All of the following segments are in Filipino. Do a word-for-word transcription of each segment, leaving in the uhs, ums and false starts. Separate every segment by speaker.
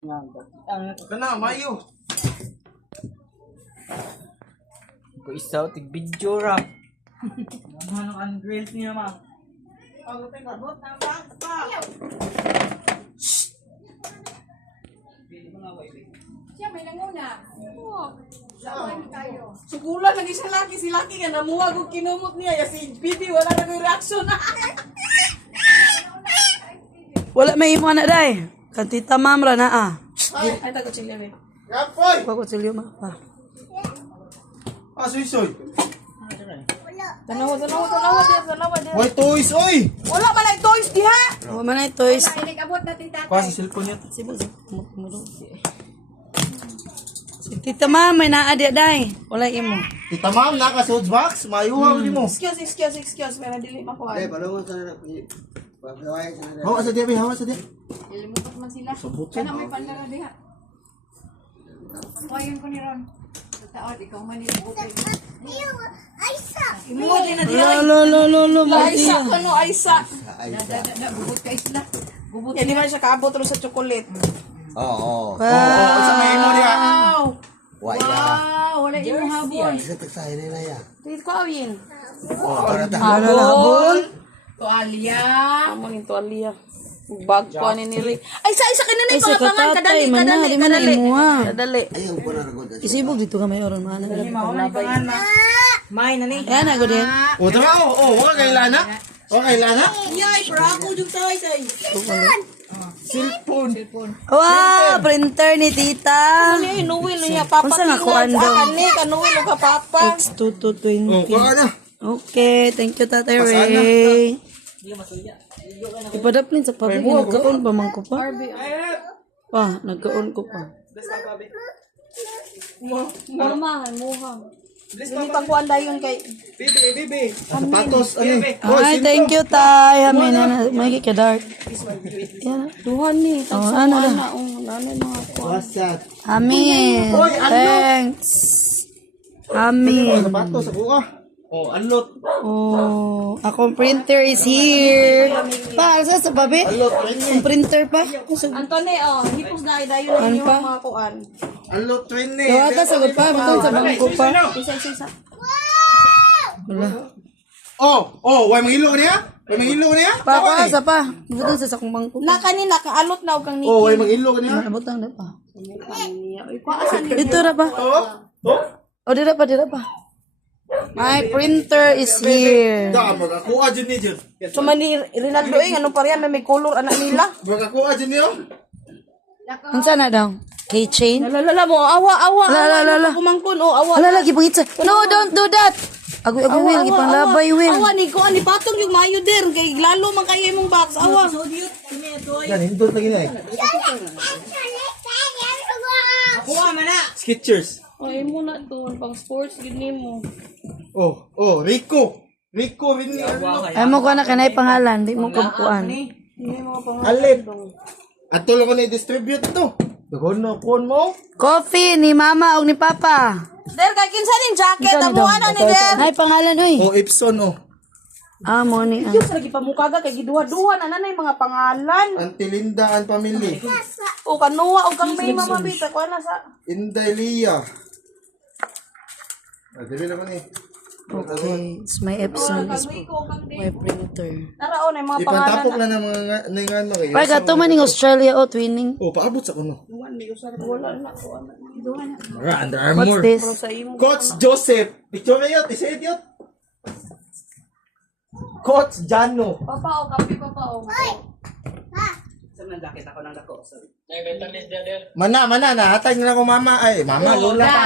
Speaker 1: Kana, mayo.
Speaker 2: Ko isaw tig video ra.
Speaker 1: Ano ang grills niya, ma? Pagod ng kabot ng box pa.
Speaker 3: Siya may nanguna. Oo. Sabay tayo.
Speaker 4: Sugula lagi siya laki, si laki nga namuwag og kinumot niya. Ya si Bibi wala na ko'y reaksyon na.
Speaker 5: Wala may imo na day. Kantita mamra na ah.
Speaker 4: Ay, ay tago chile be.
Speaker 1: Gapoy!
Speaker 5: Wag ko silyo ma pa.
Speaker 1: Ah, suy-suy.
Speaker 4: Tanawa, tanawa, tanawa dia, tanawa dia.
Speaker 1: Why toys, oy!
Speaker 4: Wala man ay toys diha.
Speaker 5: Wa man ay toys.
Speaker 3: Ay, nag-abot natin tatay.
Speaker 1: Kasi cellphone niya.
Speaker 5: Sibo mo. Si Tita Ma may naa dia day. Wala imo.
Speaker 1: Tita ma'am, naka-sods box. Mayuhaw ni mo.
Speaker 4: Excuse, excuse, excuse. May madili makuha.
Speaker 1: Hawa sa diya, be. Hawa sa diya.
Speaker 3: Lilimukot man sila.
Speaker 1: Sabot
Speaker 3: Kana may pandara diha. Kuhayin ko ni Ron. Taon, ikaw man yung bukid.
Speaker 4: Imo din na diha.
Speaker 5: Lo lo lo lo lo.
Speaker 4: Aisa kano Aisa.
Speaker 3: Na, bubot ka isla. Bubot
Speaker 4: Yan di man siya kaabot ro sa chocolate.
Speaker 6: Oo.
Speaker 1: Oo, sa may mo diya.
Speaker 4: Wow.
Speaker 6: Why na?
Speaker 3: Wow, wala yung habon.
Speaker 6: Isa tagsaya nila ya.
Speaker 4: Dito ko awin.
Speaker 6: Oo, para ta.
Speaker 5: Ano labon?
Speaker 3: Tualya.
Speaker 4: Amo ning tuwalya. Bag ko ani ni Rick. Ay sa isa kanina
Speaker 5: Ay,
Speaker 4: ni
Speaker 5: sa
Speaker 4: mga paman
Speaker 5: katatay,
Speaker 4: kadali
Speaker 5: man na,
Speaker 4: kadali
Speaker 5: di man na
Speaker 4: kadali.
Speaker 5: imo, ha.
Speaker 4: Kadali.
Speaker 6: Ayaw ko na ragod.
Speaker 5: Isibog dito ka may oron man.
Speaker 4: May na ni.
Speaker 5: Yan ako din.
Speaker 1: O, tara, o, o, wala kay Lana. Wala kay Lana.
Speaker 4: Yay, bravo jud tay say.
Speaker 1: Cellphone.
Speaker 5: Wow, printer ni Tita.
Speaker 4: Ano yun, nuwil niya, papa
Speaker 5: Unsa nga
Speaker 4: kingat
Speaker 5: kuan daw?
Speaker 4: sa kani, kanuwil o ka papa.
Speaker 5: X two to
Speaker 1: O,
Speaker 5: twenty.
Speaker 1: kuha na.
Speaker 5: Okay, thank you Tatay
Speaker 1: Pasaan na.
Speaker 5: Ray. Ipadaplin sa pabi, nagkaon pa man ko pa. Pa, nagkaon ko pa.
Speaker 4: Mamahan, muhang. Hindi pang kuan dayon kay
Speaker 1: Bibi, bibi. Sapatos, ano eh.
Speaker 5: Ay, thank you Tay. Amin na, may kikadark. Yan,
Speaker 4: duhan ni.
Speaker 5: oh, ano na.
Speaker 4: Na, oh, nanay mga kuan.
Speaker 1: What's that?
Speaker 5: Amin. Thanks. Amin.
Speaker 1: Sapatos, sa buka. O, alot.
Speaker 5: Oh, akong printer is here. Pa, asa sa babi? Ang printer pa?
Speaker 4: Antone, oh, hipos na dayon na
Speaker 5: Ano
Speaker 4: yung
Speaker 5: pa?
Speaker 4: mga kuan.
Speaker 1: Alot, twenty.
Speaker 5: So, ata sagot pa, butang sa bangko pa.
Speaker 4: Isa, isa, isa.
Speaker 5: Wala.
Speaker 1: Oh, oh, way mangilo ka niya? Way mangilo ka niya?
Speaker 5: Pa, pa, asa pa. Butang sa sakong bangko.
Speaker 4: Na kanina, kaalot na o kang Nikki.
Speaker 1: Oh, way mangilo ka niya?
Speaker 5: Butang na pa.
Speaker 4: Uy, paasan ni.
Speaker 5: Dito ra pa.
Speaker 1: Oh, oh.
Speaker 5: O, dito pa, dito pa. My printer is here.
Speaker 1: Da, magakuha dyan ni dyan.
Speaker 4: So, mani, Rinaldo eh, anong pariyan, may may color anak nila.
Speaker 1: Magakuha dyan niyo?
Speaker 5: Unsa na daw? Keychain?
Speaker 4: Lalala mo, awa, awa,
Speaker 5: La, la,
Speaker 4: awa,
Speaker 5: la, la.
Speaker 4: kumangkon, oh, awa.
Speaker 5: Wala lagi pangitsa. No, don't do that. Agoy, agoy, Will. Ipanglabay, Will.
Speaker 4: Awa, ni ko, ani patong yung mayo der, kay lalo man kayo mong box, awa.
Speaker 1: Yan, hindot lagi na eh.
Speaker 4: Kuha man na.
Speaker 1: Skechers.
Speaker 4: Ay, mo na doon, pang sports, gini mo.
Speaker 1: Oh, oh, Rico. Rico, rin
Speaker 5: Ay mo ko na kanay pangalan. Di mo kumpuan.
Speaker 4: Hindi mo pang
Speaker 1: Alin. At tulong ko na i-distribute to. Dagon na phone mo.
Speaker 5: Coffee ni mama o ni papa.
Speaker 4: Der, kay kinsa ning jacket,
Speaker 5: Ikaw
Speaker 4: amo ano ni Der?
Speaker 5: Ay pangalan, oy.
Speaker 1: Oh, Epson, oh.
Speaker 5: Ah, mo ni. ah.
Speaker 4: Diyos, lagi pamukaga, kay giduha-duha na nanay mga pangalan.
Speaker 1: Antilinda and family.
Speaker 4: O, kanuwa, o kang may mamabita, kuha na sa...
Speaker 1: Indelia. Ah, sabi naman eh.
Speaker 5: Okay. It's my Epson. It's my printer.
Speaker 4: Naraon ay mga
Speaker 1: Ipantapok
Speaker 4: pangalan.
Speaker 1: na ng mga nga- na nga mga
Speaker 5: Ay, gato man ning Australia o twinning.
Speaker 1: Oh, paabot sa kuno.
Speaker 4: Wala na ko.
Speaker 1: Ra, Under
Speaker 5: What's
Speaker 1: Armour.
Speaker 5: this?
Speaker 4: Sa imo.
Speaker 1: Coach Joseph. Picture na yun. Isa yun. Coach Jano.
Speaker 4: Papa o, kape papa o.
Speaker 1: Mana, mana, nahatag na ako mama. Ay, mama, lola pa.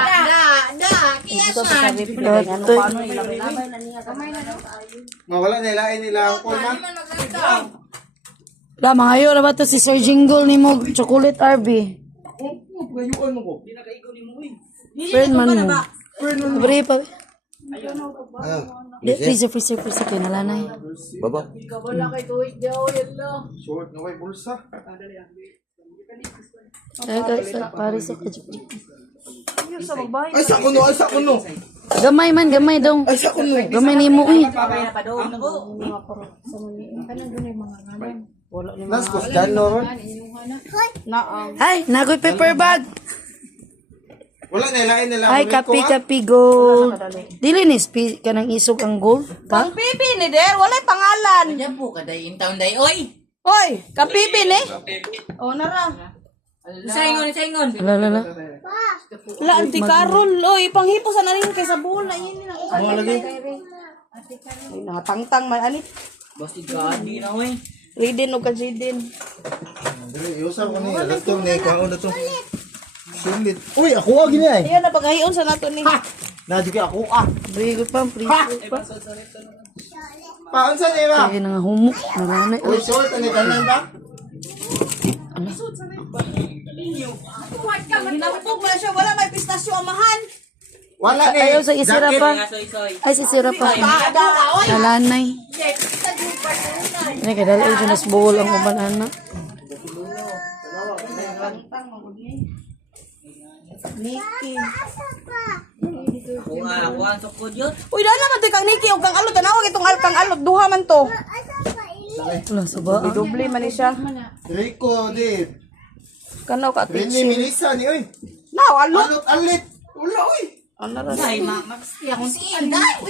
Speaker 5: Gato.
Speaker 1: Mawala na ilain nila ako na.
Speaker 5: La, mangayo na ba to si Sir Jingle ni mo chocolate R B?
Speaker 1: Oh, gayuan mo ko.
Speaker 5: Friend man mo. Libre pa.
Speaker 6: Ah,
Speaker 5: Di, freezer, freezer, freezer. Kaya nalanay.
Speaker 6: baba.
Speaker 1: Short na kay bulsa.
Speaker 5: Ay, guys, pare sa kajik.
Speaker 4: Sa babae.
Speaker 1: Ay, sa kuno, ay, sa kuno.
Speaker 5: Gamay man, gamay dong.
Speaker 1: Ay, sa kuno.
Speaker 5: Gamay ni mo eh.
Speaker 4: Kanang doon yung mga ngalan.
Speaker 5: Wala ni
Speaker 6: Nas, kusdan no ron.
Speaker 4: Naam.
Speaker 5: Ay, nagoy paper bag.
Speaker 6: Wala na, ilain nila.
Speaker 5: Ay, kapi kapi gold. Dili ni spi kanang isog ang gold.
Speaker 4: Kang pipi ni der, walay pangalan.
Speaker 2: Yan po, kaday in town day. Oy!
Speaker 4: Oy, kang pipi ni. Oh, nara.
Speaker 2: Saingon, saingon.
Speaker 5: La la la.
Speaker 4: La anti Carol, oy, panghipo sa nanin kay sa buhol na yun nila.
Speaker 6: Mo lagi.
Speaker 4: Ay, nakatangtang man ani.
Speaker 2: Basti gadi na, oy.
Speaker 4: Ridin o kansidin.
Speaker 6: Dili, usap ko ni. Alatong ni, kaon na to. Sulit. Uy, ako agi niya eh.
Speaker 4: Ayan na paghahion sa nato ni.
Speaker 6: Nadyo kay ako ah.
Speaker 5: Brigo pa, printer pa.
Speaker 6: Paon sa niya ba?
Speaker 5: Kaya nga humok. Naranay.
Speaker 6: Uy, short, ano kanan ba?
Speaker 4: Hinampog mo na siya, wala may pistasyo amahan.
Speaker 6: Wala ni.
Speaker 5: Ayaw sa isira pa.
Speaker 2: Soy, soy.
Speaker 5: Ay, si Sira pa. Nalanay. Ay, kadala ay siya nasbuhol ang uban anak.
Speaker 4: Niki.
Speaker 2: Ako nga, ako ang sukod yun.
Speaker 4: Uy, dala man to kang Niki o kang alot. Tanawag itong al kang alot. Duha man to.
Speaker 5: Wala sa ba?
Speaker 4: Doble man ni siya.
Speaker 6: Rico, di.
Speaker 4: Kanaw ka
Speaker 6: Rini,
Speaker 4: teaching.
Speaker 6: Melissa ni, uy.
Speaker 4: Now, alot.
Speaker 6: Alot, alit. Wala, uy.
Speaker 4: Ano ra?
Speaker 2: Ay, ma, maksi akong tiin. Dahil,